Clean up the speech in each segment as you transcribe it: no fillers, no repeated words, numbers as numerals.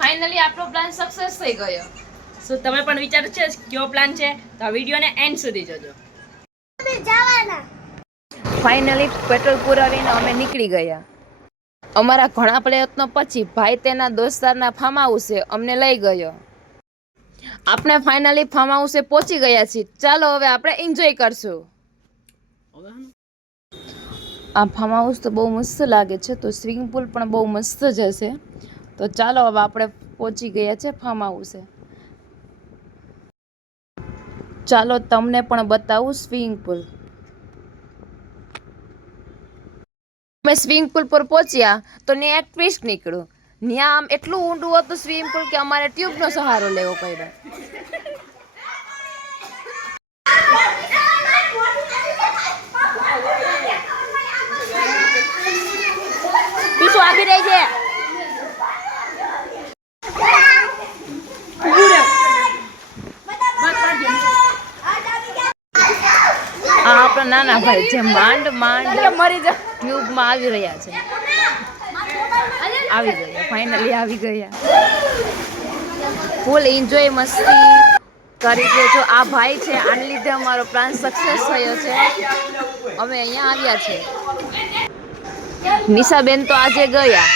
Finally આપણો plan success થઈ ગયો. શું તમે પણ વિચારો છે કયો પ્લાન છે? તો આ વિડીયોને એન્ડ સુધી જોજો. ફાઇનલી પેટ્રોલ પુરાવીને અમે નીકળી ગયા. અમારા ઘણા પ્રયત્નો પછી ભાઈ તેના દોસ્તારના ફાર્મ હાઉસે અમને લઈ ગયો. આપણે ફાઇનલી ફાર્મ હાઉસે પહોંચી ગયા છીએ. ચાલો હવે આપણે એન્જોય કરશું. આ ફાર્મ હાઉસ તો બહુ મસ્ત લાગે છે, તો સ્વિમિંગ પુલ પણ બહુ મસ્ત જ હશે. તો ચાલો હવે આપણે પહોંચી ગયા છે ફાર્મ હાઉસે. ચાલો તમને પણ બતાવું સ્વિમિંગ પુલ. અમે સ્વિમિંગ પુલ પર પહોંચ્યા તો ત્યાં એક ટ્વિસ્ટ નીકળ્યું. ત્યાં આમ એટલું ઊંડું હતું સ્વિમિંગ પુલ કે અમારે ટ્યુબનો સહારો લેવો પડ્યો. પીછું આપી રહી છે. આ આપણા નાના ભાઈ જે માંડ મરી જાય ટ્યુબમાં આવી રહ્યા છે. આવી ગયા, ફાઇનલી આવી ગયા. ફૂલ એન્જોય મસ્તી કરી છે. જો આ ભાઈ છે, આને લીધે અમારો પ્લાન સક્સેસ થયો છે. અમે અહીંયા આવ્યા છે. નિશાબેન તો આજે ગયા.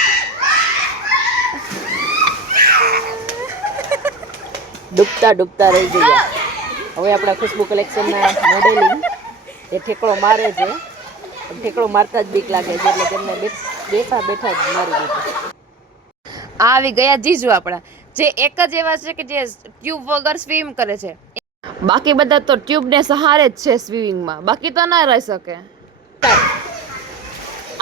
ડૂબતા રહી ગયા. હવે આપણા ખુશ્બુ કલેક્શનના મોડેલિંગ એ ઠેકડો મારે છે. ઠેકડો મારતા જ બીક લાગે છે, એટલે તેમને બેઠા બેઠા જ મારી દીધું. આવી ગયા જીજુ આપણા, જે એક જ એવા છે કે જે ટ્યુબ વગર સ્વિમ કરે છે. બાકી બધા તો ટ્યુબને સહારે જ છે સ્વિમિંગમાં, બાકી તો ના રહી શકે.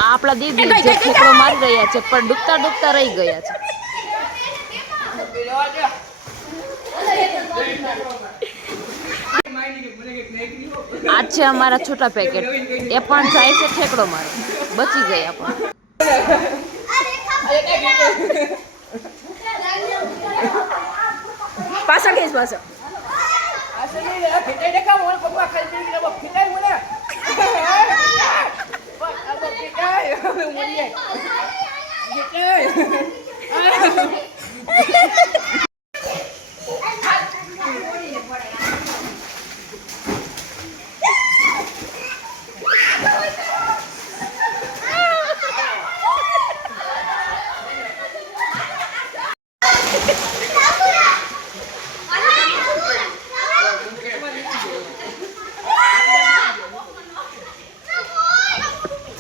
આ આપણા દીદી જે ઠેકડો મારી રહ્યા છે પણ ડૂબતા રહી ગયા છે. આ છે અમારા છોટા પેકેટ, એ પણ જાય છે ઠેકડો મારે, બચી ગયા પણ. પાછા ગઈશ પાછા.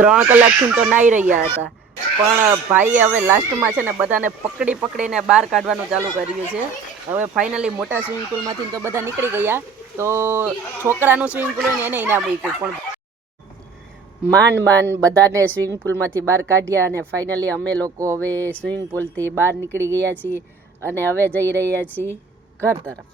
ત્રણ કલાકથી તો નાઈ રહ્યા હતા, પણ ભાઈએ હવે લાસ્ટમાં છે ને બધાને પકડીને બહાર કાઢવાનું ચાલુ કર્યું છે. હવે ફાઇનલી મોટા સ્વિમિંગ પુલમાંથી તો બધા નીકળી ગયા. તો છોકરાનું સ્વિમિંગ પુલ હોય ને એને ઇનામ મૂક્યું, પણ માંડ બધાને સ્વિમિંગ પુલમાંથી બહાર કાઢ્યા. અને ફાઇનલી અમે લોકો હવે સ્વિમિંગ પુલથી બહાર નીકળી ગયા છીએ અને હવે જઈ રહ્યા છીએ ઘર તરફ.